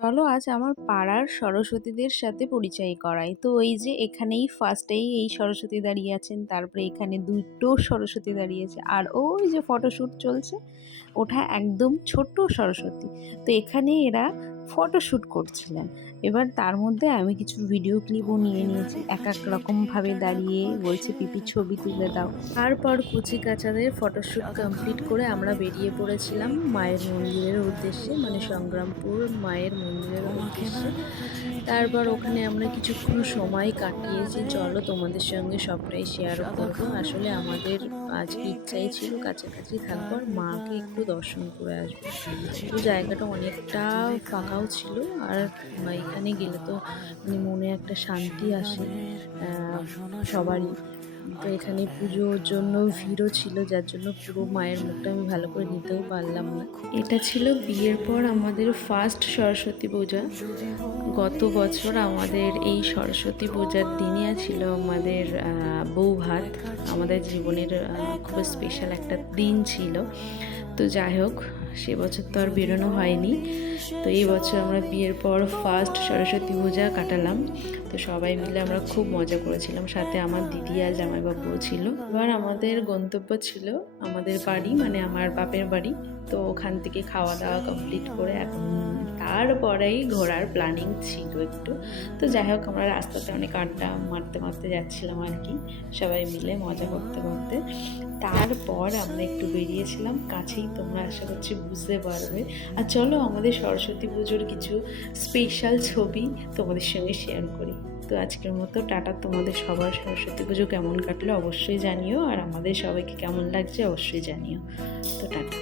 চলো আজ আমার পাড়ার সরস্বতীদের সাথে পরিচয় করাই। তো এই যে এখানেই ফার্স্টেই এই সরস্বতী দাঁড়িয়ে আছেন, তারপরে এখানে দুটো সরস্বতী দাঁড়িয়েছে, আর ওই যে ফটোশ্যুট চলছে ওটা একদম ছোট্ট সরস্বতী। তো এখানে এরা ফটোশ্যুট করছিলেন। এবার তার মধ্যে আমি কিছু ভিডিও ক্লিপও নিয়ে নিয়েছি, এক এক রকম ভাবে দাঁড়িয়ে বলছে পিপি ছবি তুলে দাও। তারপর কুচি কাচাদের ফটোশ্যুট কমপ্লিট করে আমরা বেরিয়ে পড়েছিলাম মায়ের মন্দিরের উদ্দেশ্যে, মানে সংগ্রামপুর মায়ের মন্দিরের উদ্দেশ্যে। তারপর ওখানে আমরা কিছুক্ষণ সময় কাটিয়েছি, চলো তোমাদের সঙ্গে সবটাই শেয়ার করবো। আসলে আমাদের আজকে ইচ্ছাই ছিল কাছাকাছি থাকবো আর মাকে একটু দর্শন করে আসবো। তো জায়গাটা অনেকটা ফাঁকাও ছিল, আর এখানে গেলে তো মানে মনে একটা শান্তি আসে সবারই। তো এখানে পুজোর জন্য ভিড়ও ছিল, যার জন্য পুরো মায়ের মুখটা আমি ভালো করে নিতেও পারলাম না। এটা ছিল বিয়ের পর আমাদের ফার্স্ট সরস্বতী পূজা। গত বছর আমাদের এই সরস্বতী পূজার দিনে ছিল আমাদের বউ ভাত। আমাদের জীবনের খুব স্পেশাল একটা দিন ছিল। তো যাই হোক, সে বছর তো আর বেরোনো হয়নি। তো এই বছর আমরা বিয়ের পর ফার্স্ট সরস্বতী পূজা কাটালাম। তো সবাই মিলে আমরা খুব মজা করেছিলাম, সাথে আমার দিদি আর জামাইবাবুও ছিল। এবার আমাদের গন্তব্য ছিল আমাদের বাড়ি, মানে আমার বাপের বাড়ি। তো ওখান থেকে খাওয়া দাওয়া কমপ্লিট করে এখন তারপরেই ঘোরার প্ল্যানিং ছিল একটু। তো যাই হোক, আমরা রাস্তাতে অনেক আড্ডা মারতে মারতে যাচ্ছিলাম আর কি, সবাই মিলে মজা করতে করতে। তারপর আমরা একটু বেরিয়েছিলাম কাছেই, তোমরা আশা করছি বুঝতে পারবে। আর চলো আমাদের সরস্বতী পুজোর কিছু স্পেশাল ছবি তোমাদের সঙ্গে শেয়ার করি। তো আজকের মতো টাটা। তোমাদের সবার সরস্বতী পুজো কেমন কাটলো অবশ্যই জানিও, আর আমাদের সবাইকে কেমন লাগছে অবশ্যই জানিও। তো টাটা।